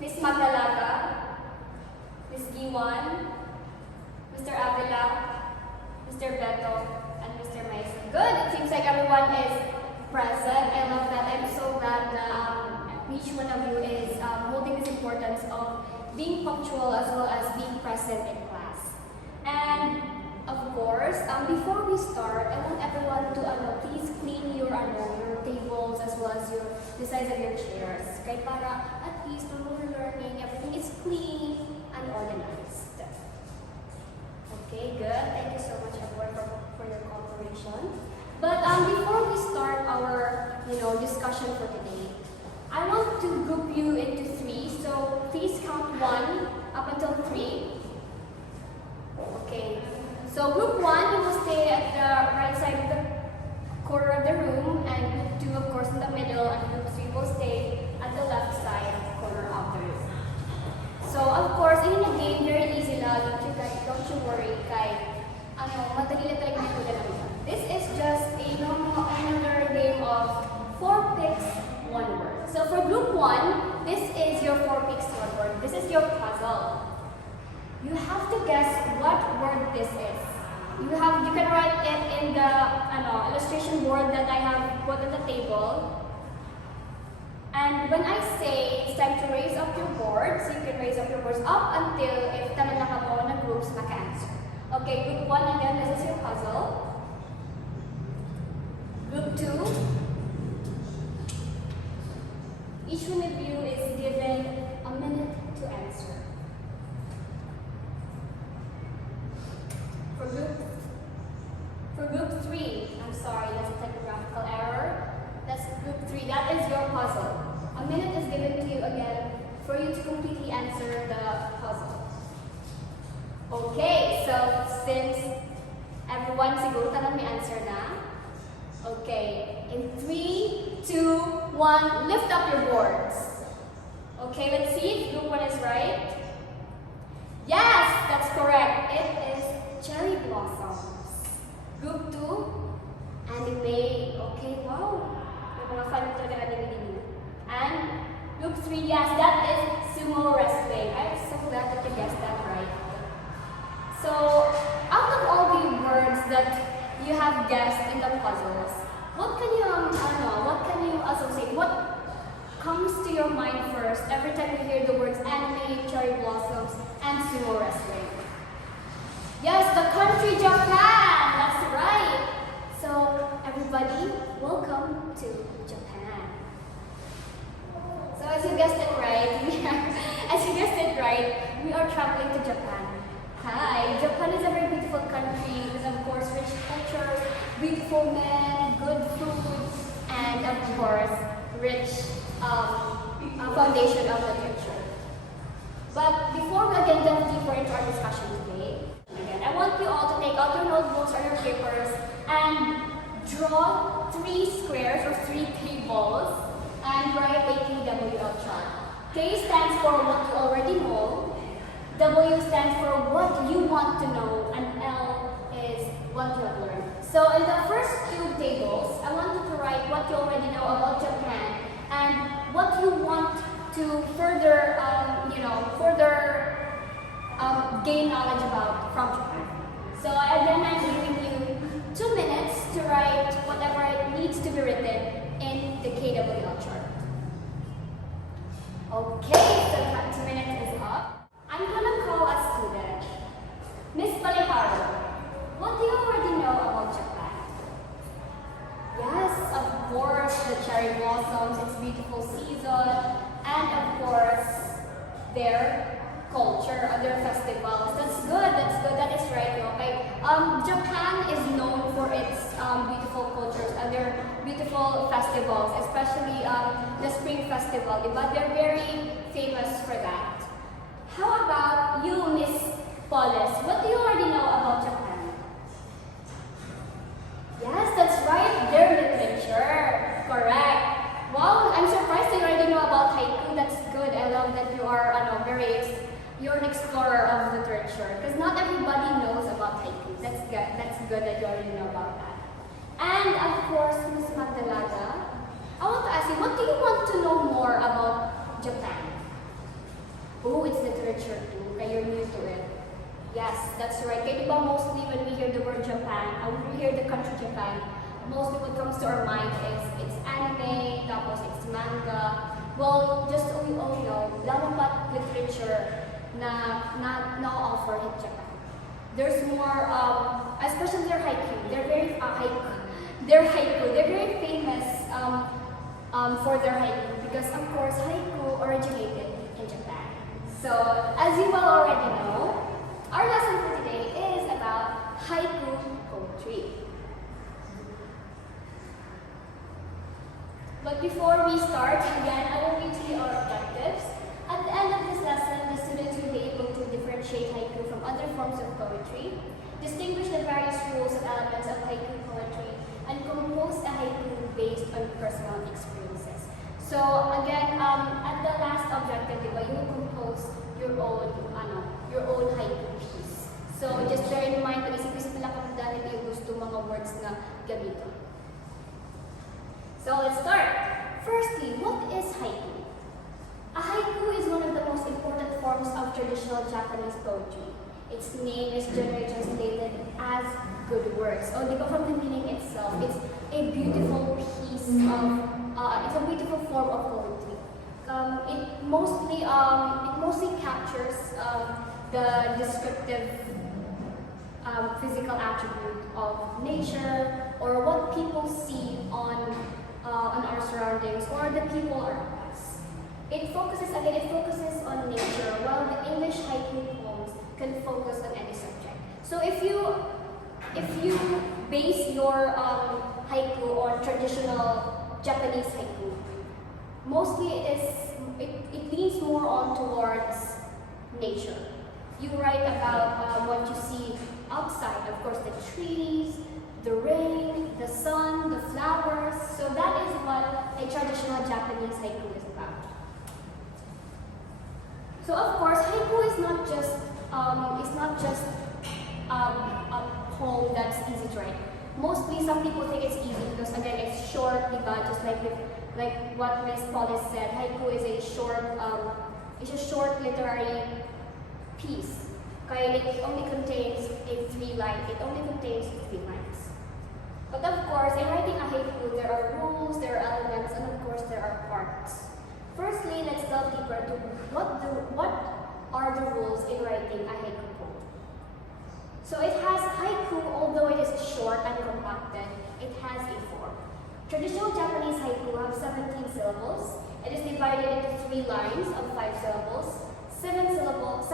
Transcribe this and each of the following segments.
Miss Magdalaga, Miss Giwan, Mr. Avila, Mr. Beto, and Mr. Mason. Good, it seems like everyone is present. I love that. I'm so glad that each one of you is holding this importance of being punctual as well as being present in class. And of course, before we start, I want everyone to please clean your tables as well as the sides of your chairs. Okay, para at least when we're learning, everything is clean and organized. Okay, good. Thank you so much everyone for your cooperation. But before we start our discussion for today, I want to group you into three. So please count 1 up until 3. Okay. So group 1, you will stay at the right side of the corner of the room, and group 2, of course, in the middle, and group 3 will stay at the left side corner of the room. So of course, in the game, very easy lang. Don't you worry, kay madali lang talaga dito lang. This is just another game of 4 picks, 1 word. So for group 1, this is your 4 picks, 1 word. This is your puzzle. You have to guess what word this is. You can write it in the illustration board that I have put on the table. And when I say it's time to raise up your boards, you can raise up your boards up until if tanan na ka mo na groups maka-answer. Okay, group 1 again, this is your puzzle. Group 2, each one of you is given a minute to answer. For group 3, I'm sorry, that's a typographical error. That's group 3, that is your puzzle. A minute is given to you again for you to completely answer the puzzle. Okay, so since everyone siguro tanang may answer na. Okay, in 3, 2, 1, lift up your boards. Okay, let's see if group 1 is right. Yes, that's correct. It is cherry blossoms. Group 2, anime. Okay, wow. May mga fun talaga anime. And group 3, yes, that is sumo wrestling. I'm so glad that you guessed that right. So, out of all the words that you have guessed in the puzzles, what can you associate? What comes to your mind first every time you hear the words anime, cherry blossoms, and sumo wrestling? Yes, the country Japan! That's right! So, everybody, welcome to Japan. So, as you guessed it right, we are traveling to Japan. Hi! Japan is a very beautiful country with, of course, rich cultures, beautiful men, good food, and, of course, rich foundation of literature. But before we again delve deeper into our discussion today, I want you all to take out your notebooks or your papers and draw 3 squares or 3 tables and write a KWL chart. K stands for what you already know, W stands for what you want to know, and L is what you have learned. So in the first 2 tables, I want you to write what you already know about Japan and what you want to further gain knowledge about from Japan. So again, I'm giving you 2 minutes to write whatever it needs to be written in the KWL chart. Okay, so that 2 minutes is up. I'm gonna call a student. Miss Paliharo, what do you already know about Japan? Yes, of course, the cherry blossoms, its beautiful season, and of course, their culture, their festivals. That's good, that is right, okay? Japan is known for its beautiful cultures and their beautiful festivals, especially the Spring Festival, but they're very famous for that. How about you, Miss Paulus? What do you already know about Japan? Yes, that's right, their literature. Correct. Wow, I'm surprised that you already know about haiku. That's good. I love that you are you're an explorer of literature. Because not everybody knows about haiku. That's good that you already know about that. And of course, Miss Magdalaga, I want to ask you, what do you want to know more about Japan? Oh, it's literature too. Kaya you're new to it. Yes, that's right. Kaya diba mostly when we hear the word Japan, when we hear the country Japan, mostly what comes to our mind is it's anime, tapos it's manga. Well, just so we all know, lalo pat literature na offer in Japan. There's more, especially their haiku. They're very haiku. They're very famous for their haiku because, of course, haiku originated in Japan. So, as you well already know, our lesson for today is about haiku poetry. But before we start, again, I will read to you our objectives. At the end of this lesson, the students will be able to differentiate haiku from other forms of poetry, distinguish the various rules and elements of haiku poetry, and compose a haiku based on personal experiences. So again, at the last objective, diba, you will compose your own haiku piece. So just bear in mind, pag-isip-isip lang kung dahil yung gusto mga words na gamitin. So let's start. Firstly, what is haiku? A haiku is one of the most important forms of traditional Japanese poetry. Its name is generally translated as good words. Or from the meaning itself, it's a beautiful piece of, it's a beautiful form of poetry. It mostly captures the descriptive physical attribute of nature or what people see on our surroundings or the people around us. It focuses on nature, while the English haiku poems can focus on any subject. So if you base your haiku on traditional Japanese haiku, mostly it leans more on towards nature. You write about what you see outside, of course, the trees, the rain, the sun, the flowers. So that is what a traditional Japanese haiku is about. So of course, haiku is not just a poem that's easy to write. Mostly, some people think it's easy because again, it's short, diba? Just like what Ms. Paulis said, haiku is a short literary piece. Okay, it only contains three lines. But of course, in writing a haiku, there are rules, there are elements, and of course, there are parts. Firstly, let's delve deeper to what are the rules in writing a haiku poem. So it has haiku, although it is short and compacted, it has a form. Traditional Japanese haiku have 17 syllables. It is divided into 3 lines of 5 syllables, 7 syllables,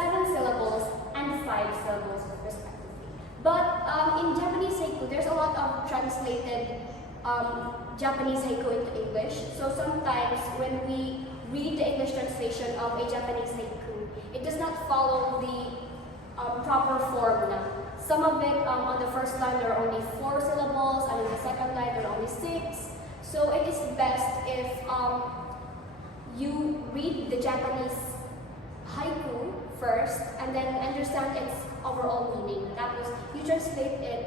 and 5 syllables respectively. But in Japanese haiku, there's a lot of translated Japanese haiku into English. So sometimes when we read the English translation of a Japanese haiku, it does not follow the proper form. Some of it, on the first line, there are only 4 syllables, and in the second line, there are only 6. So it is best if you read the Japanese haiku first, and then understand its overall meaning. That was, you translate it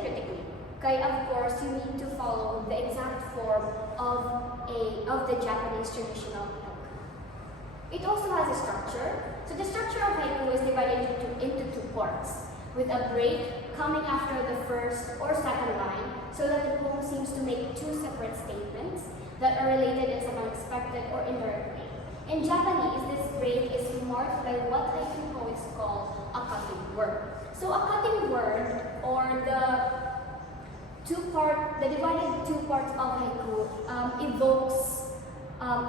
critically. Okay, of course, you need to follow the exact form of the Japanese traditional haiku. It also has a structure. So the structure of haiku is divided into 2 parts, with a break coming after the first or second line, so that the poem seems to make 2 separate statements that are related in some unexpected or indirect way. In Japanese, this break is marked by what haiku poets call a cutting word. So a cutting word, or the divided 2 parts of haiku, evokes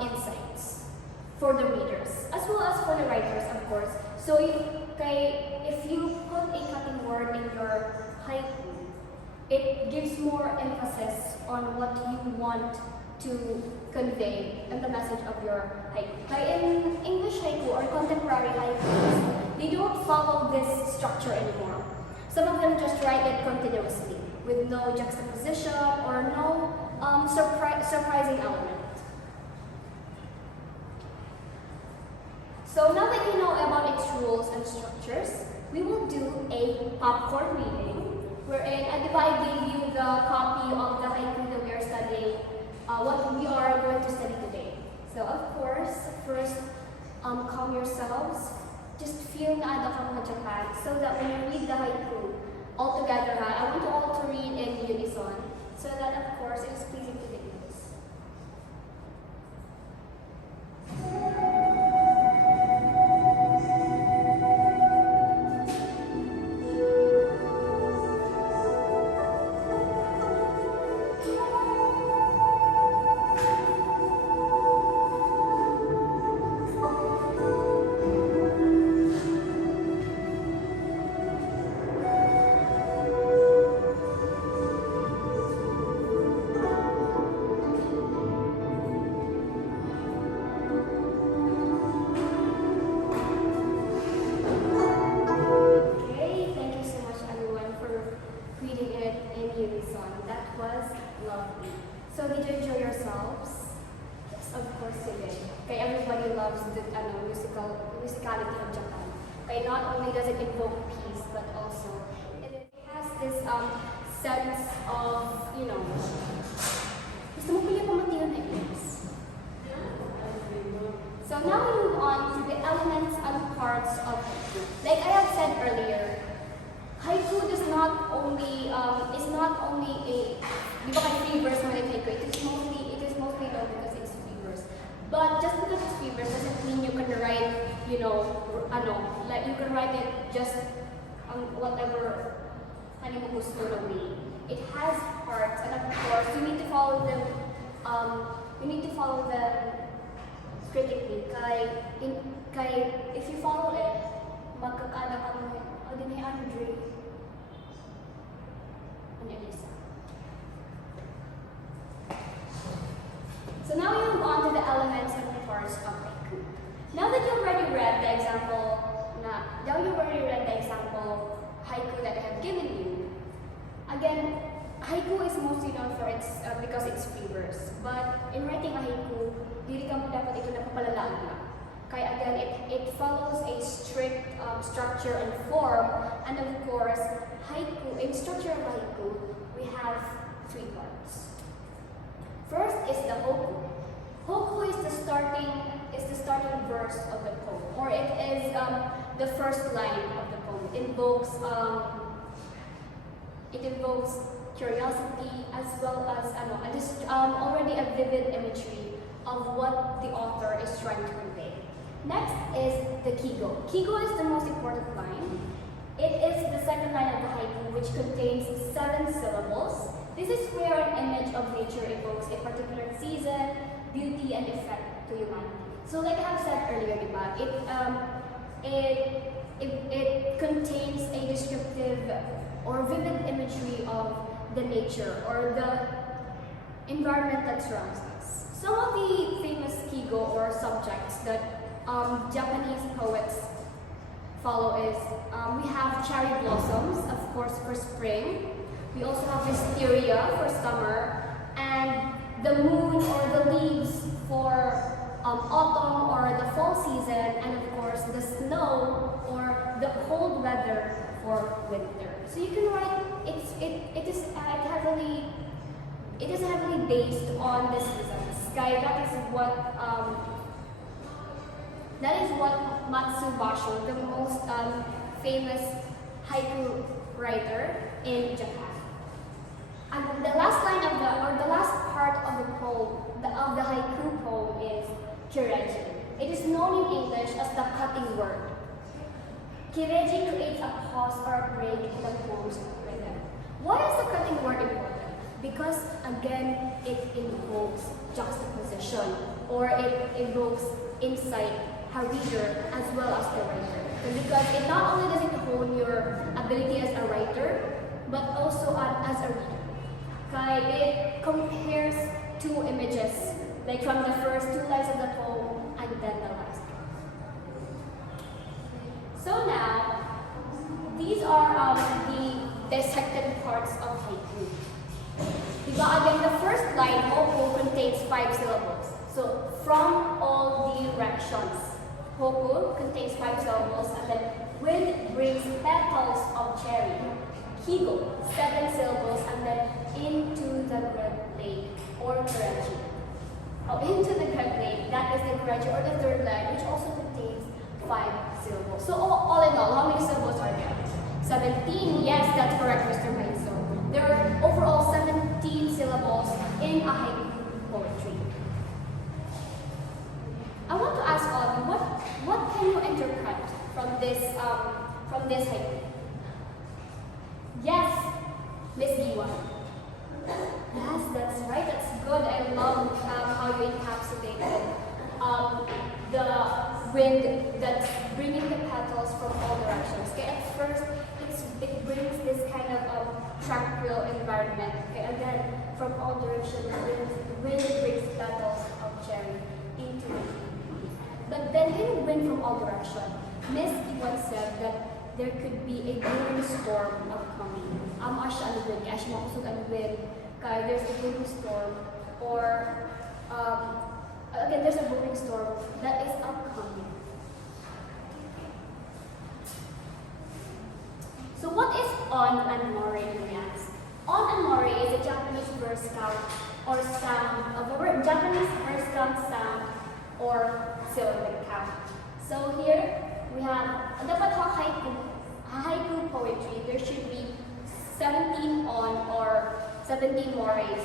insights for the readers, as well as for the writers, of course. So if you put a cutting word in your haiku, it gives more emphasis on what you want to convey and the message of your haiku. In English haiku or contemporary haikus, they don't follow this structure anymore. Some of them just write it continuously with no juxtaposition or no surprising element. So now that you know about its rules and structures, we will do a popcorn reading, wherein I gave you the copy of the haiku that we are studying, what we are going to study today. So of course, first, calm yourselves. Just feel na ada kang Japan so that when you read the haiku all together, I want you all to read in unison so that of course it is pleasing to the ears. So did you enjoy yourselves? Yes, of course you did. Okay, everybody loves the musicality of Japan. Okay, not only does it invoke peace, but also it has this sense of, gusto mo pala pamatihan na English. So now we move on to the elements and parts of haiku. Like I have said earlier, haiku is not only a, di ba kaya free verse mo like haiku, it is mostly known because it's free verse. But just because it's free verse doesn't mean you can write, like you can write it just whatever mo gusto na way. It has parts, and of course you need to follow them. Critically. If you follow it, magkakada ka mo. Din ay Andre. So now we move on to the elements and parts of haiku. Now that you've already read the example haiku that I have given you, again, haiku is mostly known for its because it's free verse. But in writing a haiku, dili ka mo dapat ito napapalalaan lang. Kaya again, it follows a strict structure and form, and of course, haiku. In structure of haiku, we have three parts. First is the hoku. Hoku is the starting verse of the poem, or it is the first line of the poem. It invokes curiosity as well as already a vivid imagery of what the author is trying to convey. Next is the kigo. Kigo is the most important line. It is the second line of the haiku, which contains 7 syllables. This is where an image of nature evokes a particular season, beauty, and effect to humanity. So like I have said earlier, diba, it contains a descriptive or vivid imagery of the nature or the environment that surrounds us. Some of the famous kigo or subjects that Japanese poets follow is we have cherry blossoms, of course, for spring. We also have wisteria for summer, and the moon or the leaves for autumn or the fall season, and of course the snow or the cold weather for winter. So you can write it is heavily based on the seasons. That is what Matsubasho, the most famous haiku writer in Japan. And the last line the last part of the poem, of the haiku poem is kireji. It is known in English as the cutting word. Kireji creates a pause or a break in the poem's rhythm. Why is the cutting word important? Because again, it invokes juxtaposition, or it evokes insight, a reader as well as the writer. And because it not only does it hone your ability as a writer, but also as a reader. It compares 2 images, like from the first 2 lines of the poem and then the last one. So now, these are the dissected parts of haiku. Again, the first line, hoku, contains 5 syllables. So, from all directions. Hoku contains 5 syllables, and then wind brings petals of cherry. Kigo, 7 syllables, and then into the red lake or Karachi. into the grade, that is the graduate or the third line, which also contains 5 syllables. So all in all, how many syllables are there? 17. Yes, that's correct, Mr. Maiso. There are overall 17 syllables in a haiku poetry. I want to ask all of you, what can you interpret from this haiku? Yes, Miss Iwan. Yes, that's right. That's good. I love how you encapsulated the wind that's bringing the petals from all directions. Okay, at first it brings this kind of tranquil environment. Okay, again from all directions, wind brings petals of cherry into it. But then in wind from all directions, Miss Iwan said that there could be a brewing storm upcoming. Siya ang wind, kaya siya makusog ang wind. Kaya there's a brewing storm, or again, there's a brewing storm that is upcoming. So what is on and more, you may ask? On and more is a Japanese verse count or sound of a word. Japanese verse count sound or syllable count. So here we have dapat haiku poetry. There should be 17 on or 17 mores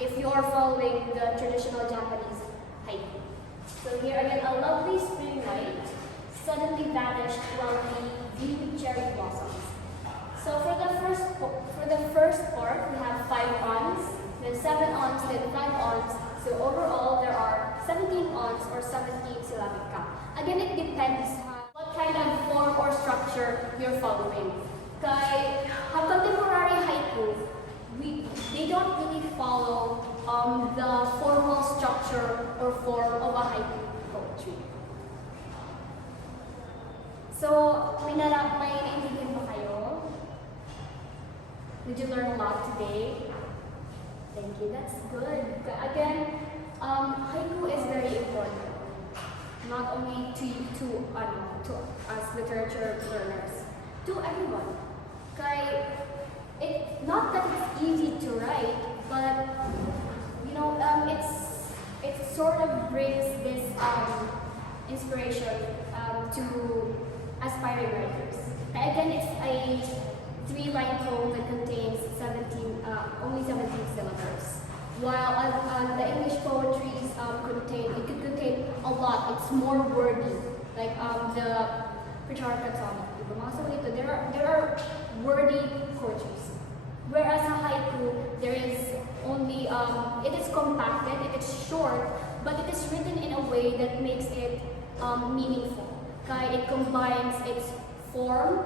if you are following the traditional Japanese haiku. So here again, a lovely spring night suddenly vanished while we viewed cherry blossoms. So for the first part, we have 5 ons, then 7 ons, then 5 ons. So overall, there are 17 ons or 17 syllabic count. Again, it depends on what kind of form or structure you're following. Kay contemporary haiku, they don't really follow the formal structure or form of a haiku poetry. So, may naiintindihan ba kayo? Did you learn a lot today? Thank you, that's good. Again, haiku is very important. Not only to us literature learners, to everyone. Not that it's easy to write, but it sort of brings this inspiration to aspiring writers. Again, it's a 3-line poem that contains only 17 syllables. While the English poetries could contain a lot. It's more wordy, like the Petrarca sonnet. There are wordy poetries. Whereas a haiku, there is only it is compacted, it is short, but it is written in a way that makes it meaningful. It combines its form,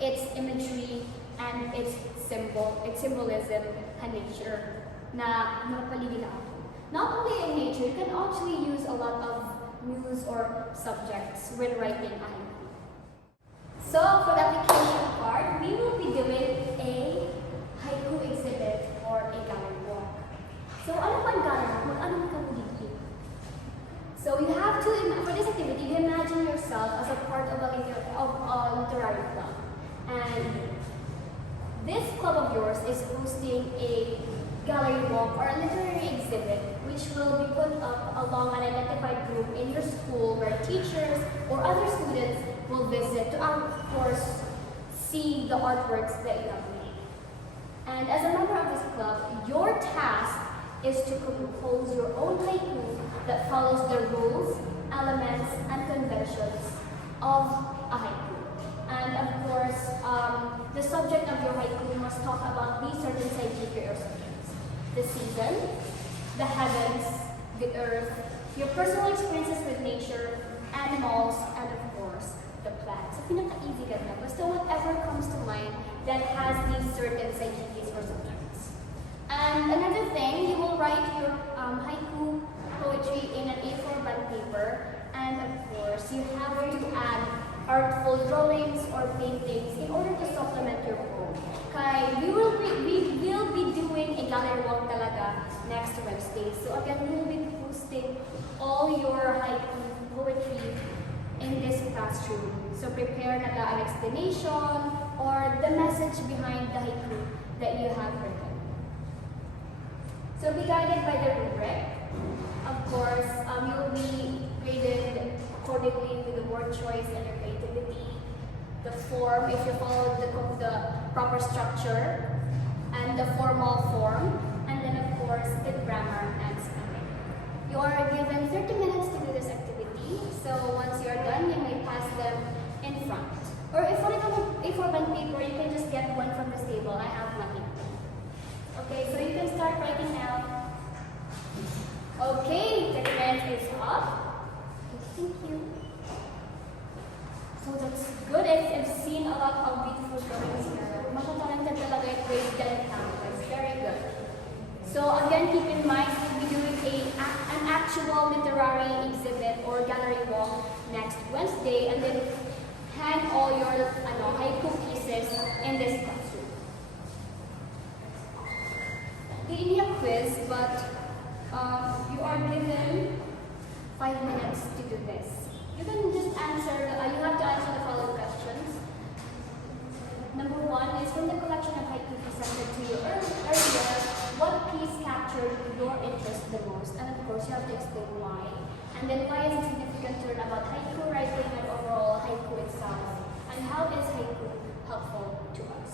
its imagery, and its symbolism and nature na napaligid ako. Not only in nature, you can actually use a lot of muse or subjects when writing a haiku. So for the application part, we will be doing a haiku exhibit or a gallery walk. So ano ba gallery walk? Ano ka dito? So you have to, for this activity, you imagine yourself as a part of a literary club. And this club of yours is hosting a gallery walk or a literary exhibit which will be put up along an identified group in your school where teachers or other students will visit to, of course, see the artworks that you have made. And as a member of this club, your task is to compose your own haiku that follows the rules, elements, and conventions of a haiku. And of course, the subject of your haiku must talk about these certain scientific subjects: the season, the heavens, the earth, your personal experiences with nature, animals, and of course, the plants. So pinaka-easy ka na. Basta whatever comes to mind that has these certain scientific or subjects. And another thing, you will write your haiku poetry in an A4 bond paper, and of course, you have to add artful drawings or paintings in order to supplement your poem. We will be doing a gallery walk talaga next Wednesday. So again, we will be posting all your haiku poetry in this classroom. So prepare na an explanation or the message behind the haiku that you have written. So be guided by the rubric. Of course, you'll be graded accordingly with the word choice and your creativity, the form, if you follow the proper structure, and the formal form, and then of course the grammar and spelling. You are given 30 minutes to do this activity, so once you're done, you may pass them in front. Or if for A4 paper, you can just get one from this table. I have one here. Okay, so you can start writing now. Okay, 30 minutes is up. Thank you. So that's good. I've seen a lot of beautiful drawings here. Makatalented talaga yung grade 10 campus. Very good. So again, keep in mind, we'll be doing an actual literary exhibit or gallery walk next Wednesday, and then hang all your haiku pieces in this classroom. They need a quiz, but you are given 5 minutes to do this. You can just answer, you have to answer the following questions. Number 1 is, from the collection of haiku presented to you earlier, what piece captured your interest the most? And of course, you have to explain why. And then why is it significant to learn about haiku writing and overall haiku itself? And how is haiku helpful to us?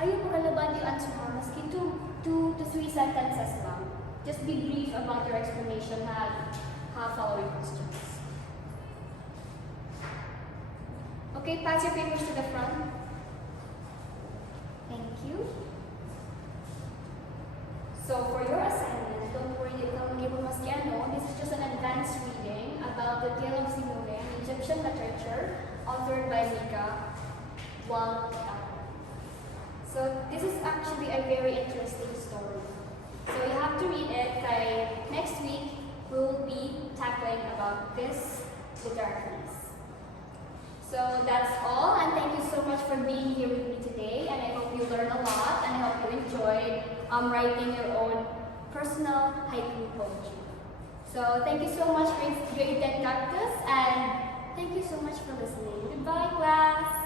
Ayun po kalaban yung answer mo, maski 2 to 3 sentences lang. Just be brief about your explanation, have following questions. Okay, pass your papers to the front. Thank you. So for your assignment, don't worry, this is just an advanced reading about the tale of Sinule, an Egyptian literature, authored by Mika Wang. So this is actually a very interesting story. So you have to read it. Next week, we'll be tackling about this literary piece. So that's all, and thank you so much for being here with me today, and I hope you learned a lot, and I hope you enjoyed writing your own personal haiku poetry. So thank you so much, grade 10 Cactus, and thank you so much for listening. Goodbye, class!